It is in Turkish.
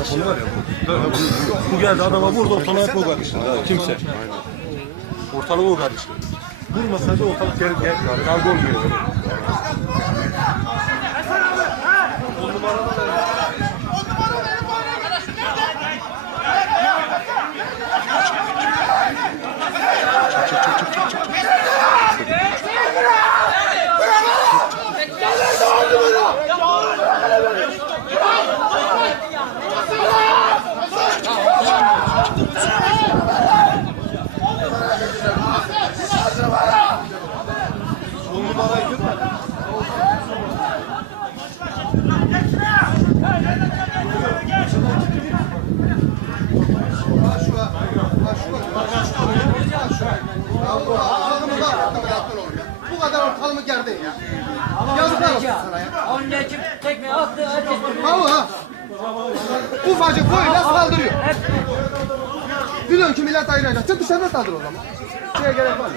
Var ya bu. Geldi adama vurdu ortalığı o karıştı. Kimse. Ortalığı o karıştı. Vurmasaydı ortalık gel gel. Kavga olmuyor. Bu kadar ortalığımı gerdin ya. Yazıklar olsun sana ya. Onun için tekme attı, herkes Bravo ha. Ufacık boyuyla saldırıyor. Biliyorsun ki millet ayıracak. Çık dışarıda saldır o zaman. Şeye gerek var mı?